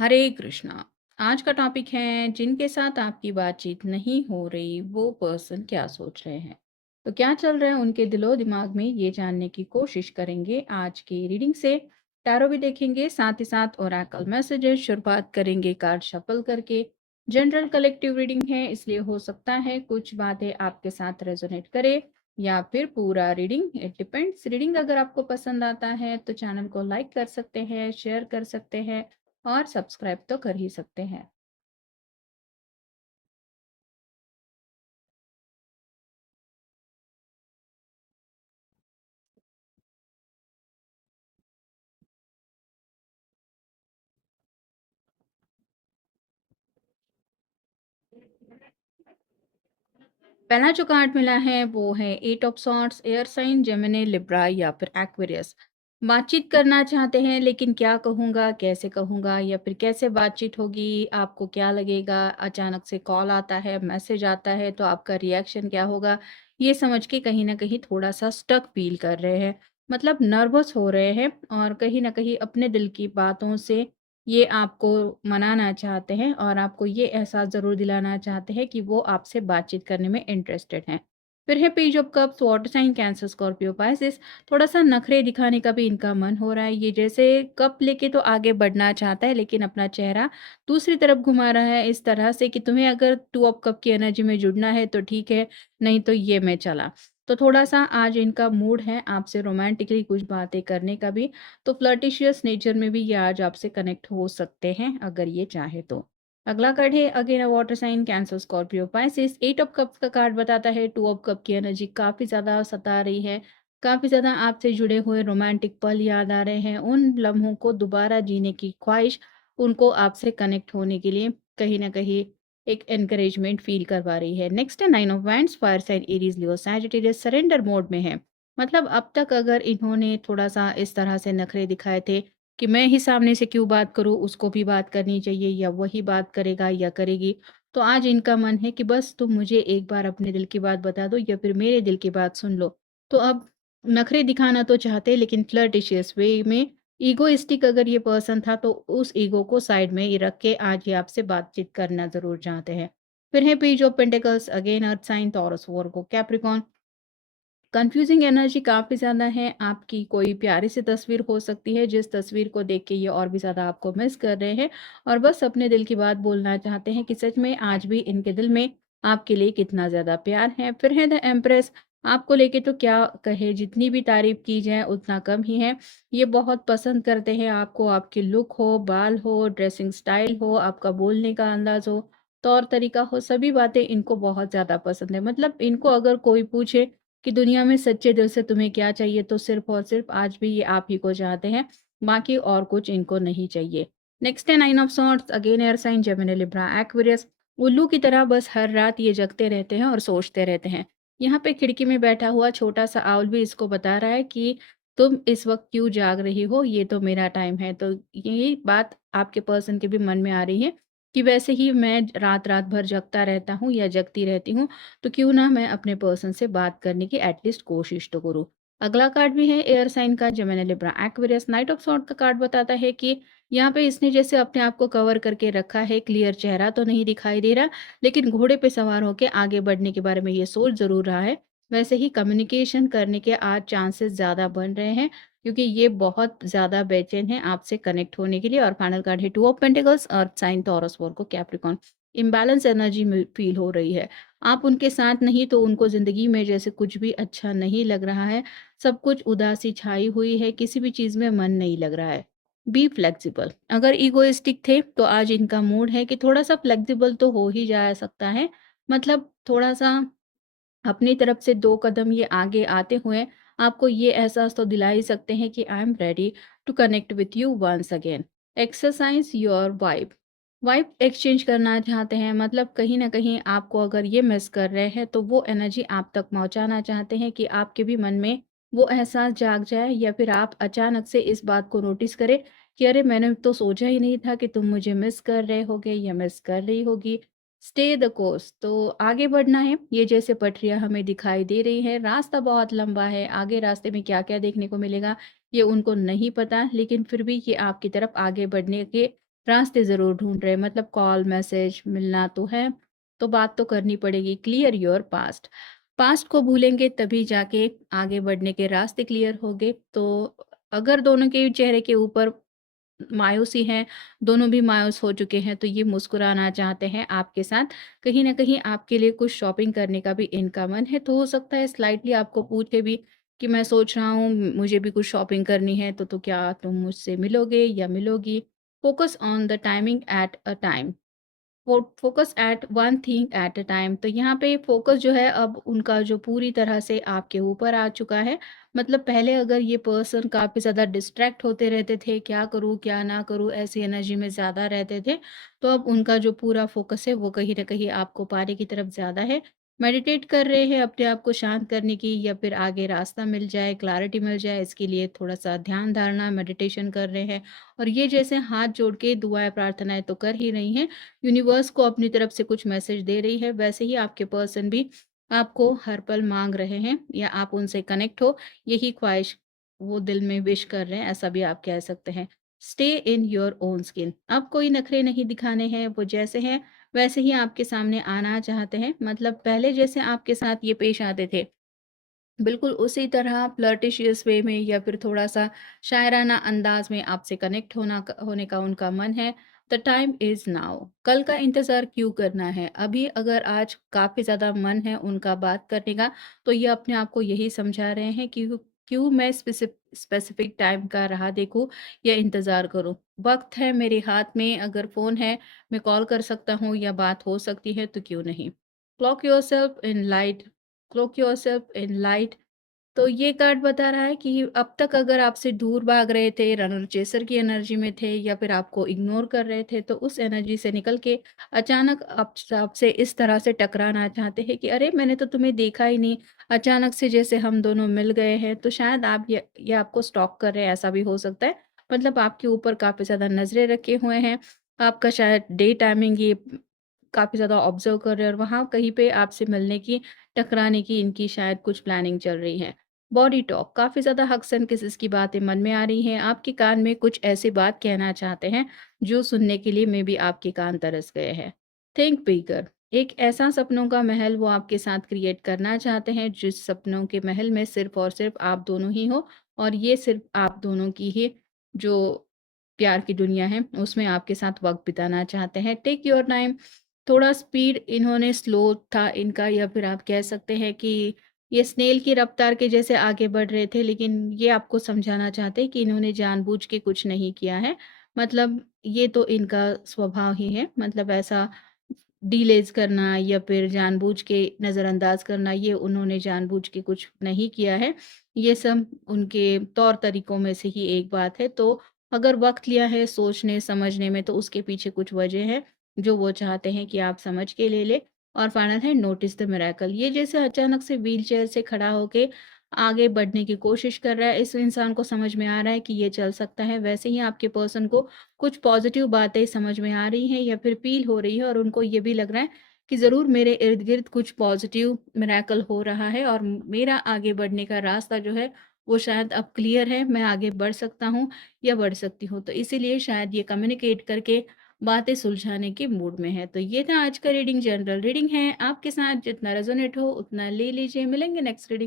हरे कृष्णा। आज का टॉपिक है जिनके साथ आपकी बातचीत नहीं हो रही वो पर्सन क्या सोच रहे हैं। तो क्या चल रहा है उनके दिलो दिमाग में, ये जानने की कोशिश करेंगे आज की रीडिंग से। टैरो भी देखेंगे, साथ ही साथ ओरेकल मैसेजेस, शुरुआत करेंगे कार्ड शफल करके। जनरल कलेक्टिव रीडिंग है, इसलिए हो सकता है कुछ बातें आपके साथ रेजोनेट करे या फिर पूरा रीडिंग, इट डिपेंड्स। रीडिंग अगर आपको पसंद आता है तो चैनल को लाइक कर सकते हैं, शेयर कर सकते हैं और सब्सक्राइब तो कर ही सकते हैं। पहला जो कार्ड मिला है वो है eight of swords, air sign, Gemini, Libra या फिर एक्वेरियस। बातचीत करना चाहते हैं लेकिन क्या कहूँगा, कैसे कहूँगा या फिर कैसे बातचीत होगी, आपको क्या लगेगा। अचानक से कॉल आता है, मैसेज आता है तो आपका रिएक्शन क्या होगा, ये समझ के कहीं ना कहीं थोड़ा सा स्टक फील कर रहे हैं। मतलब नर्वस हो रहे हैं और कहीं ना कहीं अपने दिल की बातों से ये आपको मनाना चाहते हैं और आपको ये एहसास ज़रूर दिलाना चाहते हैं कि वो आपसे बातचीत करने में इंटरेस्टेड हैं। फिर है page of cups, water sign, Cancer, Scorpio, Pisces. थोड़ा-सा नखरे दिखाने का भी इनका मन हो रहा है। ये जैसे कप लेके तो आगे बढ़ना चाहता है लेकिन अपना चेहरा दूसरी तरफ घुमा रहा है, इस तरह से कि तुम्हें अगर टू ऑफ कप की एनर्जी में जुड़ना है तो ठीक है, नहीं तो ये मैं चला। तो थोड़ा-सा आज इनका मूड है आपसे रोमांटिकली कुछ बातें करने का भी। तो फ्लर्टिशियस नेचर में भी ये आज आपसे कनेक्ट हो सकते हैं अगर ये चाहे तो। अगला कार्ड है again a water sign, Cancer, Scorpio, Pisces. Eight of cups का कार्ड बताता है टू ऑफ कप की एनर्जी काफ़ी ज़्यादा सता रही है। काफ़ी ज़्यादा आपसे जुड़े हुए रोमांटिक पल याद आ रहे हैं। उन लम्हों को दोबारा जीने की ख्वाहिश उनको आपसे कनेक्ट होने के लिए कहीं न कहीं एक एनकरेजमेंट फ़ील करवा रही है। नेक्स्ट है nine of wands, fire sign, Aries, Leo, Sagittarius. Surrender mode में है। मतलब अब तक अगर इन्होंने थोड़ा-सा इस तरह से नखरे दिखाए थे कि मैं ही सामने से क्यों बात करूँ, उसको भी बात करनी चाहिए या वही बात करेगा या करेगी। तो आज इनका मन है कि बस तुम मुझे एक बार अपने दिल की बात बता दो या फिर मेरे दिल की बात सुन लो। तो अब नखरे दिखाना तो चाहते लेकिन फ्लर्टिशियस वे में, ईगोइस्टिक अगर ये पर्सन था तो उस ईगो को साइड में ही रख के आज ये आपसे बातचीत करना ज़रूर चाहते हैं। फिर है page of pentacles, again earth sign, Taurus, Virgo, Capricorn. Confusing energy काफ़ी ज़्यादा है। आपकी कोई प्यारी सी तस्वीर हो सकती है जिस तस्वीर को देख के ये और भी ज़्यादा आपको मिस कर रहे हैं और बस अपने दिल की बात बोलना चाहते हैं कि सच में आज भी इनके दिल में आपके लिए कितना ज़्यादा प्यार है। फिर है द एम्प्रेस। आपको लेके तो क्या कहे, जितनी भी तारीफ की जाए उतना कम ही है। ये बहुत पसंद करते हैं आपको, आपकी लुक हो, बाल हो, ड्रेसिंग स्टाइल हो, आपका बोलने का अंदाज हो, तौर तरीका हो, सभी बातें इनको बहुत ज़्यादा पसंद है। मतलब इनको अगर कोई पूछे कि दुनिया में सच्चे दिल से तुम्हें क्या चाहिए, तो सिर्फ़ और सिर्फ़ आज भी ये आप ही को चाहते हैं, बाकी और कुछ इनको नहीं चाहिए। नेक्स्ट है nine of swords, again air sign, Gemini, Libra, Aquarius. उल्लू की तरह बस हर रात ये जगते रहते हैं और सोचते रहते हैं। यहाँ पे खिड़की में बैठा हुआ छोटा-सा आउल भी इसको बता रहा है कि तुम इस वक़्त क्यों जाग रही हो, ये तो मेरा टाइम है। तो ये बात आपके पर्सन के भी मन में आ रही है कि वैसे ही मैं रात-रात भर जगता रहता हूँ या जगती रहती हूँ, तो क्यों ना मैं अपने पर्सन से बात करने की एटलीस्ट कोशिश तो करूँ। अगला कार्ड भी है एयर साइन का, Gemini, Libra, Aquarius. Night of sword का कार्ड बताता है कि यहाँ पे इसने जैसे अपने आप को कवर करके रखा है, क्लियर चेहरा तो नहीं दिखाई दे रहा, लेकिन घोड़े पे सवार होके आगे बढ़ने के बारे में ये सोच ज़रूर रहा है। वैसे ही कम्युनिकेशन करने के आज चांसेस ज़्यादा बन रहे हैं क्योंकि ये बहुत ज़्यादा बेचैन है आपसे कनेक्ट होने के लिए। और फाइनल कार्ड है two of pentacles, earth sign, Taurus, Virgo, Capricorn. Imbalance energy में फील हो रही है। आप उनके साथ नहीं तो उनको ज़िंदगी में जैसे कुछ भी अच्छा नहीं लग रहा है, सब कुछ उदासी छाई हुई है, किसी भी चीज़ में मन नहीं लग रहा है। Be flexible. अगर इगोइस्टिक थे तो आज इनका मूड है कि थोड़ा-सा फ्लेक्सिबल तो हो ही जा सकता है। मतलब थोड़ा-सा अपनी तरफ से 2 कदम ये आगे आते हुए आपको ये एहसास तो दिला ही सकते हैं कि I am ready to connect with you once again. Exercise your vibe. Vibe exchange करना चाहते हैं, मतलब कहीं न कहीं आपको अगर ये मिस कर रहे हैं तो वो एनर्जी आप तक पहुँचाना चाहते हैं कि आपके भी मन में वो एहसास जाग जाए या फिर आप अचानक से इस बात को नोटिस करें कि अरे मैंने तो सोचा ही नहीं था कि तुम मुझे मिस कर रहे होगे या मिस कर रही होगी। स्टे द कोर्स, तो आगे बढ़ना है। ये जैसे पटरियाँ हमें दिखाई दे रही हैं, रास्ता बहुत लंबा है, आगे रास्ते में क्या-क्या देखने को मिलेगा, ये उनको नहीं पता, लेकिन फिर भी ये आपकी तरफ आगे बढ़ने के रास्ते ज़रूर ढूँढ रहे हैं, मतलब कॉल, मैसेज, मिलना तो है, तो बात तो करनी पड़ेगी। Clear your past. पास्ट को भूलेंगे तभी जाके आगे बढ़ने के रास्ते क्लियर होंगे। तो अगर दोनों के चेहरे के ऊपर मायूसी है, दोनों भी मायूस हो चुके हैं, तो ये मुस्कुराना चाहते हैं आपके साथ। कहीं न कहीं आपके लिए कुछ शॉपिंग करने का भी इनका मन है, तो हो सकता है स्लाइटली आपको पूछे भी कि मैं सोच रहा हूँ मुझे भी कुछ शॉपिंग करनी है, तो क्या तुम मुझसे मिलोगे या मिलोगी? Focus on the timing at a time. Focus at one thing at a time. तो यहाँ पे फोकस जो है अब उनका जो पूरी तरह से आपके ऊपर आ चुका है। मतलब पहले अगर ये पर्सन काफ़ी ज़्यादा डिस्ट्रैक्ट होते रहते थे, क्या करूँ क्या ना करूँ, ऐसी एनर्जी में ज़्यादा रहते थे, तो अब उनका जो पूरा फोकस है वो कहीं ना कहीं आपको पाने की तरफ ज़्यादा है। मेडिटेट कर रहे हैं अपने आप को शांत करने की, या फिर आगे रास्ता मिल जाए, क्लैरिटी मिल जाए, इसके लिए थोड़ा सा ध्यान धारणा मेडिटेशन कर रहे हैं। और ये जैसे हाथ जोड़ के दुआएं प्रार्थनाएं तो कर ही रही हैं, यूनिवर्स को अपनी तरफ से कुछ मैसेज दे रही है, वैसे ही आपके पर्सन भी आपको हर पल माँग रहे हैं या आप उनसे कनेक्ट हो, यही ख्वाहिश वो दिल में विश कर रहे हैं, ऐसा भी आप कह सकते हैं। Stay in your own skin. अब कोई नखरे नहीं दिखाने हैं, वो जैसे हैं वैसे ही आपके सामने आना चाहते हैं। मतलब पहले जैसे आपके साथ ये पेश आते थे, बिल्कुल उसी तरह फ्लर्टिशियस वे में या फिर थोड़ा-सा शायराना अंदाज़ में आपसे कनेक्ट होने का उनका मन है। The time is now. कल का इंतज़ार क्यों करना है? अभी अगर आज काफ़ी ज़्यादा मन है उनका बात करने का, तो ये अपने आप को यही समझा रहे हैं कि क्यों मैं स्पेसिफ़िक टाइम का राह देखूँ या इंतज़ार करूँ? वक़्त है मेरे हाथ में, अगर फ़ोन है, मैं कॉल कर सकता हूँ या बात हो सकती है, तो क्यों नहीं? Clock yourself in light clock yourself in light. तो ये कार्ड बता रहा है कि अब तक अगर आपसे दूर भाग रहे थे, रनर चेसर की एनर्जी में थे या फिर आपको इग्नोर कर रहे थे, तो उस एनर्जी से निकल के अचानक आप आपसे इस तरह से टकराना चाहते हैं कि अरे! मैंने तो तुम्हें देखा ही नहीं। अचानक से जैसे हम दोनों मिल गए हैं, तो शायद आप ये आपको स्टॉक कर रहे हैं, ऐसा भी हो सकता है। मतलब आपके ऊपर काफ़ी ज़्यादा नज़रें रखे हुए हैं। आपका शायद डे टाइमिंग ये काफ़ी ज़्यादा ऑब्ज़र्व कर रहे हैं और वहाँ कहीं पे आपसे मिलने की, टकराने की इनकी शायद कुछ प्लानिंग चल रही है। बॉडी टॉक, काफ़ी ज़्यादा हक्स एंड किसेस की बातें मन में आ रही हैं। आपके कान में कुछ ऐसी बात कहना चाहते हैं, जो सुनने के लिए मे बी आपके कान तरस गए हैं। थिंक बिगर। एक ऐसा सपनों का महल वो आपके साथ क्रिएट करना चाहते हैं, जिस सपनों के महल में सिर्फ़ और सिर्फ़ आप दोनों ही हो, और ये सिर्फ़ आप दोनों की ही जो प्यार की दुनिया है, उसमें आपके साथ वक़्त बिताना चाहते हैं। Take your time. थोड़ा स्पीड इन्होंने स्लो था इनका, या फिर आप कह सकते हैं कि ये स्नेल की रफ्तार के जैसे आगे बढ़ रहे थे, लेकिन ये आपको समझाना चाहते हैं कि इन्होंने जानबूझ के कुछ नहीं किया है। मतलब ये तो इनका स्वभाव ही है, मतलब ऐसा डिलेज़ करना या फिर जानबूझ के नज़रअंदाज करना, ये उन्होंने जानबूझ के कुछ नहीं किया है। ये सब उनके तौर तरीकों में से ही एक बात है। तो अगर वक़्त लिया है सोचने समझने में, तो उसके पीछे कुछ वजह है, जो वो चाहते हैं कि आप समझ के ले लें। और फाइनल है नोटिस द मिरेकल। ये जैसे अचानक से व्हीलचेयर से खड़ा होके आगे बढ़ने की कोशिश कर रहा है, इस इंसान को समझ में आ रहा है कि ये चल सकता है, वैसे ही आपके पर्सन को कुछ पॉजिटिव बातें समझ में आ रही हैं या फिर फ़ील हो रही है, और उनको ये भी लग रहा है कि ज़रूर मेरे इर्द-गिर्द कुछ पॉजिटिव मिरेकल हो रहा है और मेरा आगे बढ़ने का रास्ता जो है, वो शायद अब क्लियर है, मैं आगे बढ़ सकता हूँ या बढ़ सकती हूँ। तो इसीलिए शायद ये कम्युनिकेट करके बातें सुलझाने के मूड में है। तो ये था आज का रीडिंग, जनरल रीडिंग है। आपके साथ जितना रेज़ोनेट हो उतना ले लीजिए। मिलेंगे नेक्स्ट रीडिंग